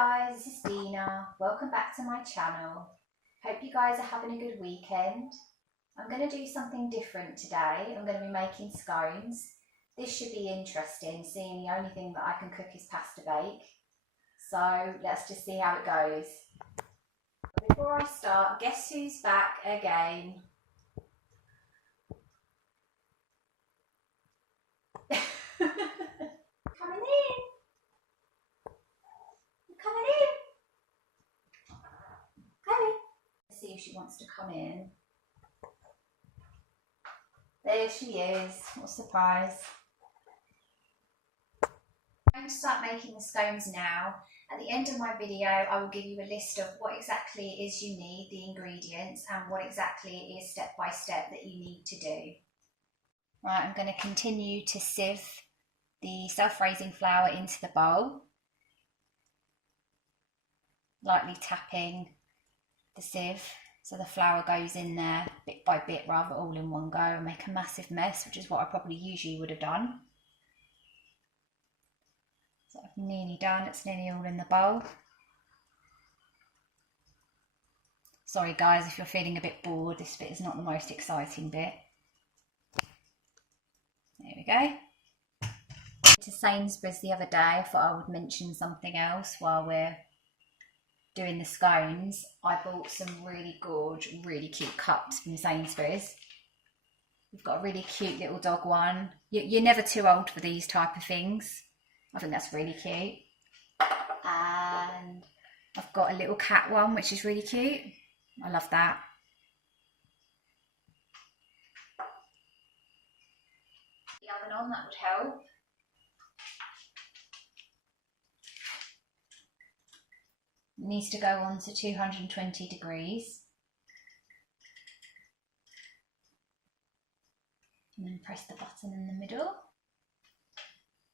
Hi guys, this is Dina. Welcome back to my channel. Hope you guys are having a good weekend. I'm going to do something different today. I'm going to be making scones. This should be interesting, seeing the only thing that I can cook is pasta bake. So let's just see how it goes. Before I start, guess who's back again? Coming in. Coming in. Hey. Let's see if she wants to come in. There she is. What a surprise. I'm going to start making the scones now. At the end of my video, I will give you a list of what exactly it is you need, the ingredients, and what exactly it is step by step that you need to do. Right, I'm going to continue to sieve the self-raising flour into the bowl. Lightly tapping the sieve so the flour goes in there bit by bit rather all in one go and make a massive mess, which is what I probably usually would have done. So I'm nearly done, it's nearly all in the bowl. Sorry guys if you're feeling a bit bored, this bit is not the most exciting bit. There we go. To Sainsburys the other day, I thought I would mention something else while we're doing the scones. I bought some really gorgeous, really cute cups from Sainsburys. We've got a really cute little dog one. You're never too old for these type of things. I think that's really cute. And I've got a little cat one, which is really cute. I love that. The oven on, that would help. It needs to go on to 220 degrees. And then press the button in the middle.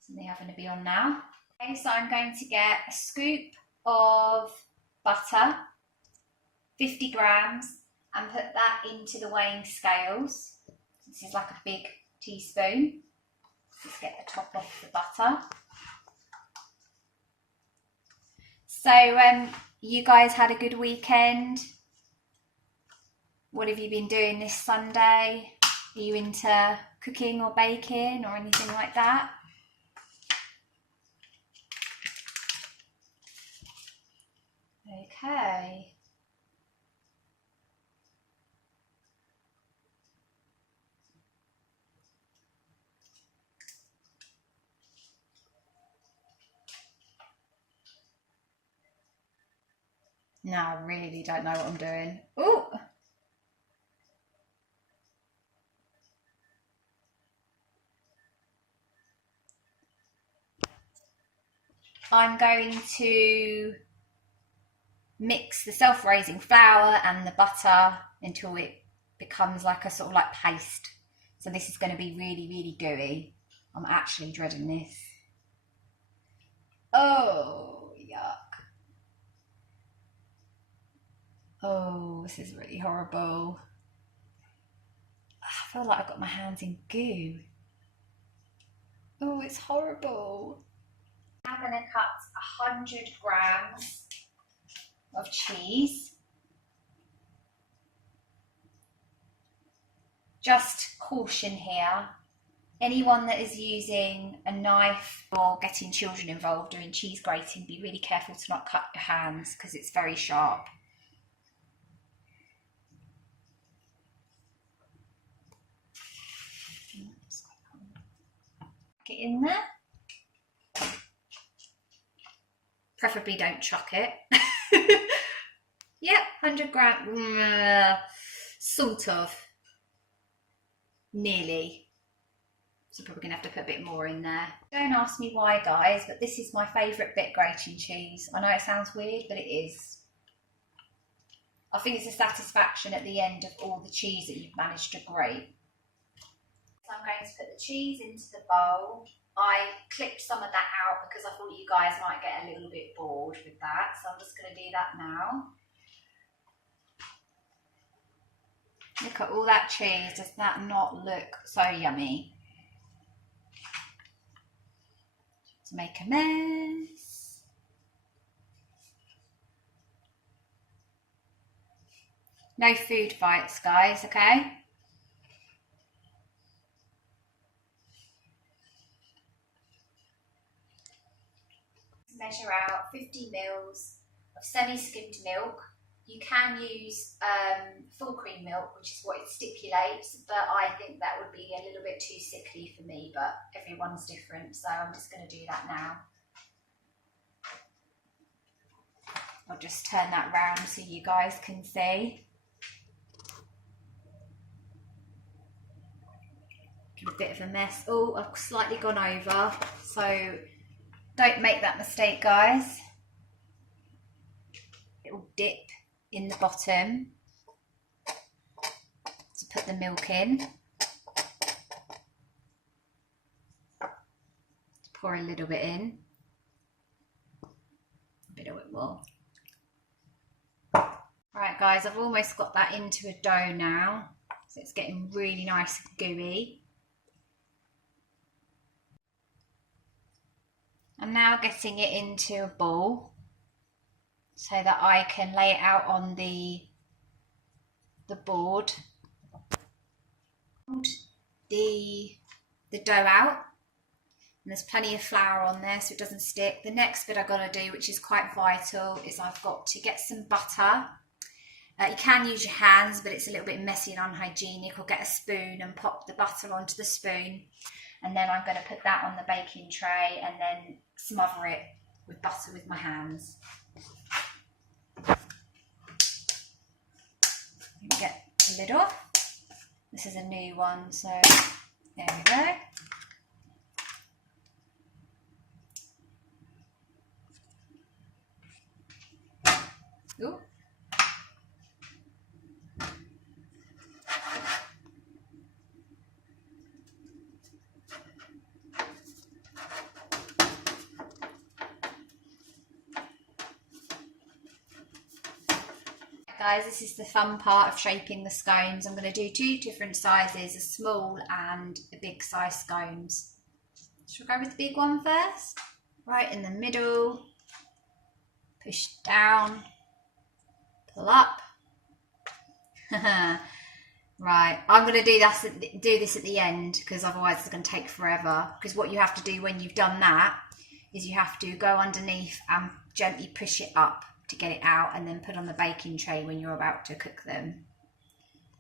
So the oven will be on now. Okay, so I'm going to get a scoop of butter, 50 grams, and put that into the weighing scales. This is like a big teaspoon. Just get the top off the butter. So you guys had a good weekend. What have you been doing this Sunday? Are you into cooking or baking or anything like that? Okay. No, I really don't know what I'm doing. Ooh! I'm going to mix the self-raising flour and the butter until it becomes like a sort of like paste. So this is going to be really, really gooey. I'm actually dreading this. Oh, yuck. Oh, this is really horrible. I feel like I've got my hands in goo. Oh, it's horrible. I'm going to cut 100 grams of cheese. Just caution here, anyone that is using a knife or getting children involved doing cheese grating, be really careful to not cut your hands because it's very sharp. Get in there. Preferably don't chuck it. Yep, 100 grams, sort of, nearly. So probably gonna have to put a bit more in there. Don't ask me why guys, but this is my favourite bit, grating cheese. I know it sounds weird, but it is. I think it's a satisfaction at the end of all the cheese that you've managed to grate. So I'm going to put the cheese into the bowl. I clipped some of that out because I thought you guys might get a little bit bored with that. So I'm just going to do that now. Look at all that cheese. Does that not look so yummy? To make a mess. No food fights, guys, okay? Measure out 50 mils of semi-skimmed milk. You can use full cream milk, which is what it stipulates, but I think that would be a little bit too sickly for me, but everyone's different, so I'm just going to do that now. I'll just turn that round so you guys can see. A bit of a mess. Oh, I've slightly gone over, so don't make that mistake, guys. Little dip in the bottom to put the milk in. Pour a little bit in. A bit more. Right, guys, I've almost got that into a dough now, so it's getting really nice and gooey. I'm now getting it into a ball so that I can lay it out on the board. The dough out, and there's plenty of flour on there so it doesn't stick. The next bit I've got to do, which is quite vital, is I've got to get some butter. You can use your hands, but it's a little bit messy and unhygienic, or get a spoon and pop the butter onto the spoon. And then I'm going to put that on the baking tray and then smother it with butter with my hands. Get the lid off. This is a new one, so there we go. Ooh. Guys, this is the fun part of shaping the scones. I'm going to do two different sizes, a small and a big size scones. Should we go with the big one first? Right in the middle, push down, pull up. Right, I'm going to do this at the end, because otherwise it's going to take forever. Because what you have to do when you've done that is you have to go underneath and gently push it up to get it out, and then put on the baking tray when you're about to cook them.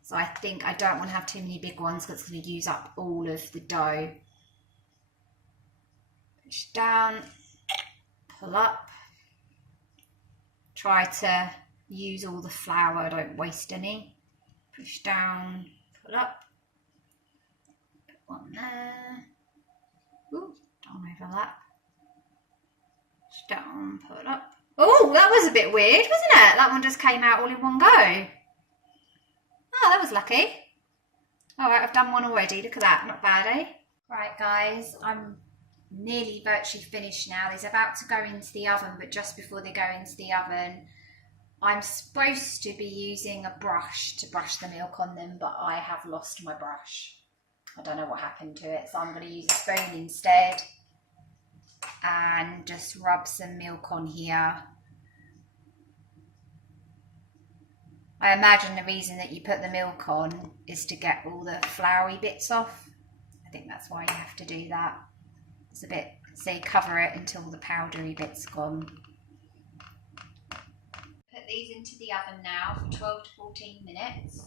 So I think I don't want to have too many big ones because it's going to use up all of the dough. Push down, pull up. Try to use all the flour, don't waste any. Push down, pull up. Put one there. Ooh, don't overlap. Push down, pull up. Oh, that was a bit weird, wasn't it? That one just came out all in one go. Oh, that was lucky. All right, I've done one already. Look at that, not bad, eh? Right, guys, I'm nearly virtually finished now. These are about to go into the oven, but just before they go into the oven, I'm supposed to be using a brush to brush the milk on them, but I have lost my brush. I don't know what happened to it, so I'm going to use a spoon instead. And just rub some milk on here. I imagine the reason that you put the milk on is to get all the floury bits off. I think that's why you have to do that. It's a bit, so you cover it until the powdery bit's gone. Put these into the oven now for 12 to 14 minutes.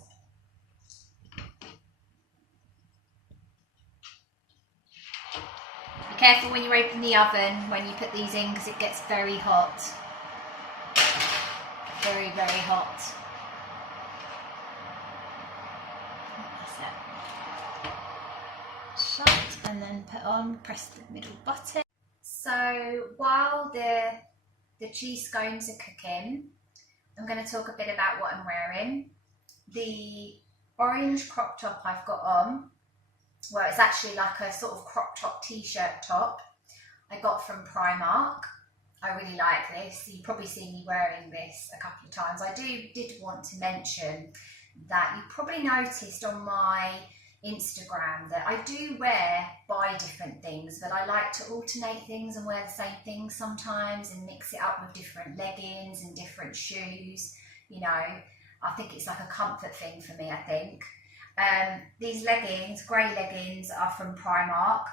Be careful when you open the oven when you put these in, because it gets very hot. Very, very hot. Shut and then put on, press the middle button. So while the cheese scones are cooking, I'm going to talk a bit about what I'm wearing. The orange crop top I've got on, well, it's actually like a sort of crop top t-shirt top I got from Primark. I really like this. You've probably seen me wearing this a couple of times. I did want to mention that you probably noticed on my Instagram that I do buy different things, but I like to alternate things and wear the same things sometimes and mix it up with different leggings and different shoes, you know. I think it's like a comfort thing for me, I think. These leggings, grey leggings, are from Primark.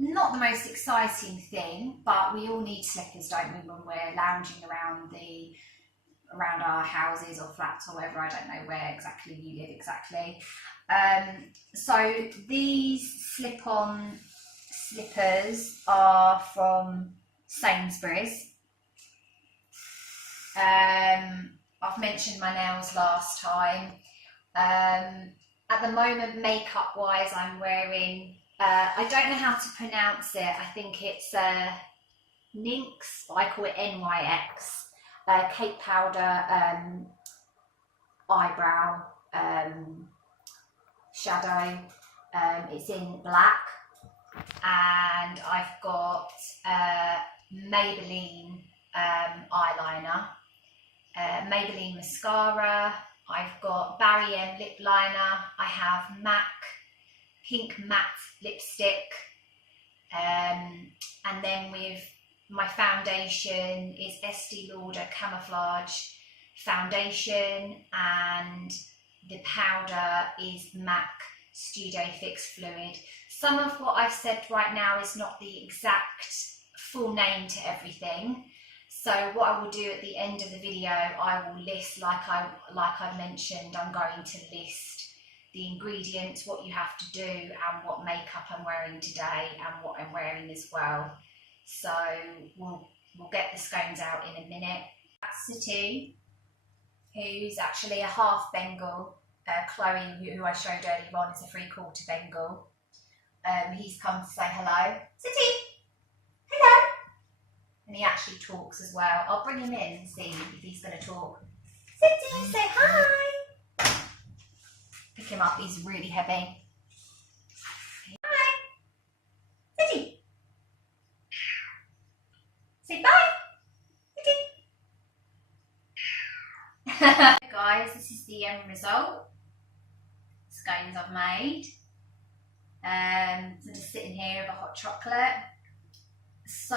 Not the most exciting thing, but we all need slippers, don't we, when we're lounging around our houses or flats or wherever. I don't know where exactly you live exactly. So these slip-on slippers are from Sainsburys. I've mentioned my nails last time. At the moment, makeup wise, I'm wearing, I don't know how to pronounce it. I think it's NYX, I call it NYX, cake powder, eyebrow shadow. It's in black, and I've got Maybelline eyeliner, Maybelline mascara. I've got Barry M lip liner. I have MAC pink matte lipstick, and then with my foundation is Estee Lauder Camouflage foundation, and the powder is MAC Studio Fix Fluid. Some of what I've said right now is not the exact full name to everything. So what I will do at the end of the video, I will list, like I mentioned, I'm going to list the ingredients, what you have to do, and what makeup I'm wearing today, and what I'm wearing as well. So we'll get the scones out in a minute. That's Estee, who's actually a half Bengal. Chloe, who I showed earlier on, is a 3/4 Bengal. He's come to say hello. Estee, hello. And he actually talks as well. I'll bring him in and see if he's going to talk. Estee, say hi. Pick him up, he's really heavy. Hi. Estee. Say bye. Estee. Guys, this is the end result. Scones I've made. So just sitting here with a hot chocolate. So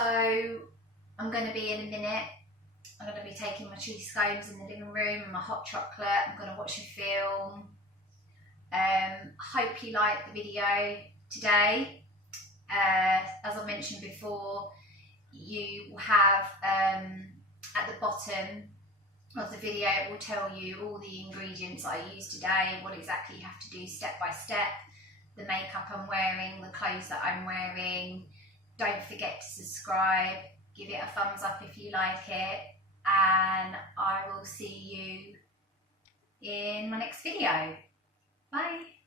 I'm going to be in a minute. I'm going to be taking my cheese scones in the living room and my hot chocolate. I'm going to watch a film. Hope you liked the video today. As I mentioned before, you will have at the bottom of the video, it will tell you all the ingredients I used today, what exactly you have to do step by step, the makeup I'm wearing, the clothes that I'm wearing. Don't forget to subscribe, give it a thumbs up if you like it, and I will see you in my next video. Bye.